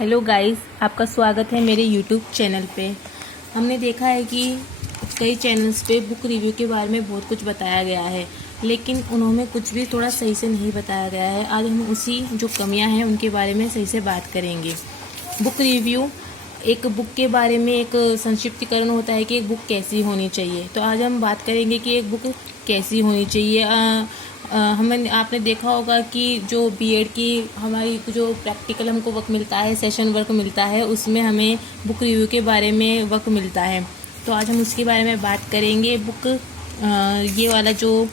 Hello guys, आपका स्वागत है मेरे यूट्यूब चैनल पे। हमने देखा है कि कई चैनल्स पे बुक रिव्यू के बारे में बहुत कुछ बताया गया है, लेकिन उन्होंने कुछ भी थोड़ा सही से नहीं बताया गया है। आज हम उसी जो कमियां हैं उनके बारे में सही से बात करेंगे। बुक रिव्यू एक बुक के बारे में एक संक्षिप्तीकरण होता है कि एक बुक कैसी होनी चाहिए। तो आज हम बात करेंगे कि एक बुक कैसी होनी चाहिए। हमें आपने देखा होगा कि जो बीएड की हमारी जो प्रैक्टिकल हमको वर्क मिलता है, सेशन वर्क मिलता है, उसमें हमें बुक रिव्यू के बारे में वर्क मिलता है। तो आज हम उसके बारे में बात करेंगे। ये वाला जो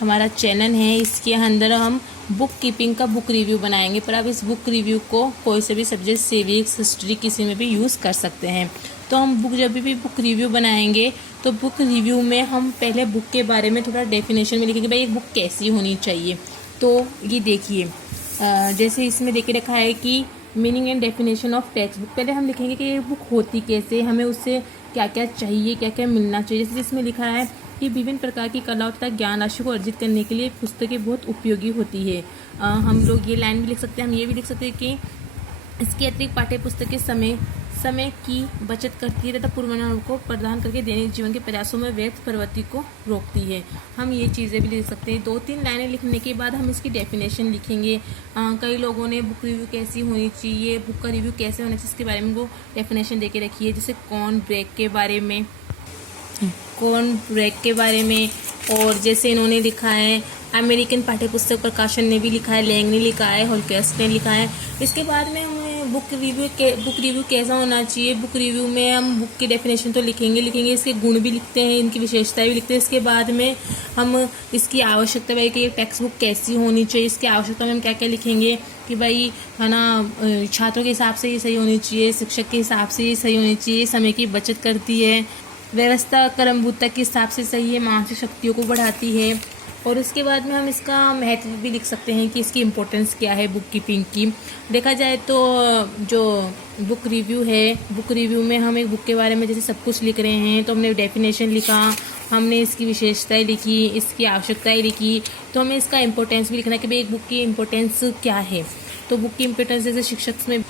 हमारा चैनल है, इसके अंदर हम बुक कीपिंग का बुक रिव्यू बनाएंगे, पर आप इस बुक रिव्यू को कोई से भी सब्जेक्ट, सिविक्स, हिस्ट्री, किसी में भी यूज़ कर सकते हैं। तो हम जब भी बुक रिव्यू बनाएंगे तो बुक रिव्यू में हम पहले बुक के बारे में थोड़ा डेफिनेशन में लिखेंगे, भाई एक बुक कैसी होनी चाहिए। तो ये देखिए, जैसे इसमें देखे रखा है कि meaning and definition of text book. पहले हम लिखेंगे कि ये बुक होती कैसे, हमें उससे क्या क्या चाहिए, क्या क्या मिलना चाहिए। जैसे इसमें लिखा है कि विभिन्न प्रकार की कलाओं तथा ज्ञान राशि को अर्जित करने के लिए पुस्तकें बहुत उपयोगी होती है। हम लोग ये लाइन भी लिख सकते हैं, हम ये भी लिख सकते हैं कि इसके अतिरिक्त पाठ्य पुस्तकें समय की बचत करती है तथा पूर्वानुमान को प्रदान करके दैनिक जीवन के प्रयासों में व्यर्थ प्रवृत्ति को रोकती है। हम ये चीज़ें भी लिख सकते हैं। 2-3 लाइनें लिखने के बाद हम इसकी डेफिनेशन लिखेंगे। कई लोगों ने बुक रिव्यू कैसी होनी चाहिए, बुक का रिव्यू कैसे होना चाहिए, इसके बारे में वो डेफिनेशन दे के रखी है। जैसे कौन ब्रेक के बारे में, और जैसे इन्होंने लिखा है अमेरिकन पाठ्यपुस्तक प्रकाशन ने भी लिखा है, लैंग ने लिखा है, हॉलकेस्ट ने लिखा है। इसके बाद में हमें बुक रिव्यू कैसा होना चाहिए। बुक रिव्यू में हम बुक की डेफिनेशन तो लिखेंगे, इसके गुण भी लिखते हैं, इनकी विशेषताएं भी लिखते हैं। इसके बाद में हम इसकी आवश्यकता, भाई कि टेक्स्ट बुक कैसी होनी चाहिए, इसकी आवश्यकता में हम क्या क्या लिखेंगे कि भाई है ना, छात्रों के हिसाब से ये सही होनी चाहिए, शिक्षक के हिसाब से ये सही होनी चाहिए, समय की बचत करती है, व्यवस्था क्रमबद्धता के हिसाब से सही है, मानसिक शक्तियों को बढ़ाती है। और उसके बाद में हम इसका महत्व भी लिख सकते हैं कि इसकी इम्पोर्टेंस क्या है बुक कीपिंग की। देखा जाए तो जो बुक रिव्यू है, बुक रिव्यू में हम एक बुक के बारे में जैसे सब कुछ लिख रहे हैं, तो हमने डेफिनेशन लिखा, हमने इसकी विशेषताएं लिखी, इसकी आवश्यकताएं लिखी, तो हमें इसका इम्पोर्टेंस भी लिखना है कि भाई एक बुक की इम्पोर्टेंस क्या है। तो बुक की इम्पोर्टेंस जैसे शिक्षक में,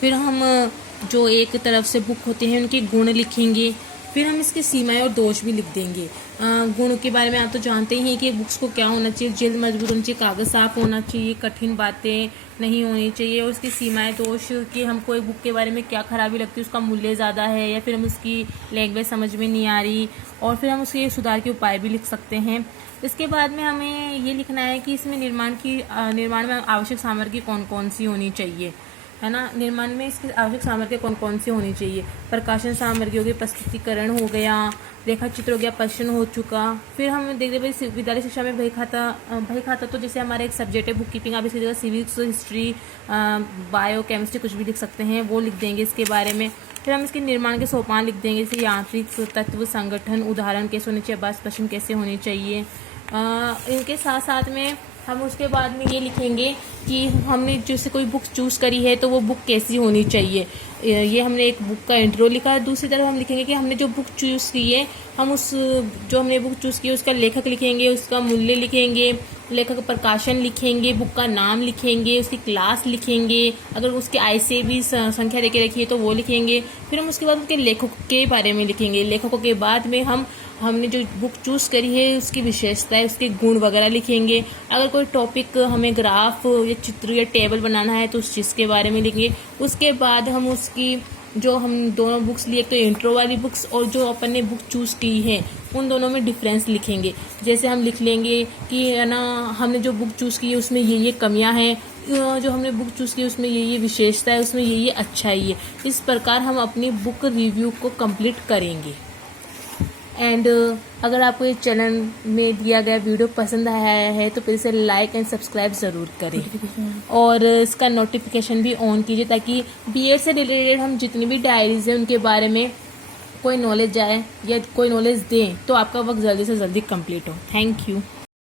फिर हम जो एक तरफ से बुक होते हैं उनके गुण लिखेंगे, फिर हम इसकी सीमाएं और दोष भी लिख देंगे। गुण के बारे में आप तो जानते ही हैं कि बुक्स को क्या होना चाहिए, जल्द मजबूत होनी चाहिए, कागज़ साफ होना चाहिए, कठिन बातें नहीं होनी चाहिए। और उसकी सीमाएं, दोष कि हमको एक बुक के बारे में क्या खराबी लगती है, उसका मूल्य ज़्यादा है या फिर हम उसकी लैंग्वेज समझ में नहीं आ रही, और फिर हम उसके सुधार के उपाय भी लिख सकते हैं। इसके बाद में हमें ये लिखना है कि इसमें निर्माण में आवश्यक सामग्री कौन कौन सी होनी चाहिए, है ना। निर्माण में इसकी आवश्यक सामग्री कौन कौन सी होनी चाहिए। प्रकाशन सामग्री हो गई, प्रस्तुतिकरण हो गया, रेखा चित्र हो गया, प्रश्न हो चुका। फिर हम देखते भाई विद्यालय शिक्षा में बही खाता तो जैसे हमारा एक सब्जेक्ट है बुक कीपिंग, आप इसकी जगह सिविक्स, हिस्ट्री, बायो, केमिस्ट्री कुछ भी लिख सकते हैं, वो लिख देंगे इसके बारे में। फिर हम इसके निर्माण के सोपान लिख देंगे, जैसे यांत्रिक तत्व, संगठन, उदाहरण कैसे होने चाहिए, अभ्यास प्रश्न कैसे होने चाहिए। इनके साथ साथ में हम उसके बाद में ये लिखेंगे कि हमने जैसे कोई बुक चूज़ करी है तो वो बुक कैसी होनी चाहिए। ये हमने एक बुक का इंट्रो लिखा है। दूसरी तरफ हम लिखेंगे कि हमने जो बुक चूज़ की है, हम जो हमने बुक चूज़ की है उसका लेखक लिखेंगे, उसका मूल्य लिखेंगे, लेखक प्रकाशन लिखेंगे, बुक का नाम लिखेंगे, उसकी क्लास लिखेंगे, अगर उसके आय से भी संख्या देके रखी है तो वो लिखेंगे। फिर हम उसके बाद उसके लेखक के बारे में लिखेंगे। लेखकों के बाद में हमने जो बुक चूज़ करी है उसकी विशेषताएं, उसके गुण वगैरह लिखेंगे। अगर कोई टॉपिक हमें ग्राफ या चित्र या टेबल बनाना है तो उस चीज़ के बारे में लिखेंगे। उसके बाद हम उसकी जो हम दोनों बुक्स लिए, तो इंट्रो वाली बुक्स और जो अपन ने बुक चूज़ की है, उन दोनों में डिफरेंस लिखेंगे। जैसे हम लिख लेंगे कि है ना, हमने जो बुक चूज़ की है उसमें ये कमियां हैं, जो हमने बुक चूज़ की है उसमें ये विशेषता है, उसमें ये अच्छाई है। इस प्रकार हम अपनी बुक रिव्यू को कंप्लीट करेंगे। एंड अगर आपको इस चैनल में दिया गया वीडियो पसंद आया है तो फिर से लाइक एंड सब्सक्राइब ज़रूर करें, और इसका नोटिफिकेशन भी ऑन कीजिए, ताकि बीएड से रिलेटेड हम जितनी भी डायरीज हैं उनके बारे में कोई नॉलेज आए या कोई नॉलेज दें तो आपका वक्त जल्दी से जल्दी कंप्लीट हो। Thank you.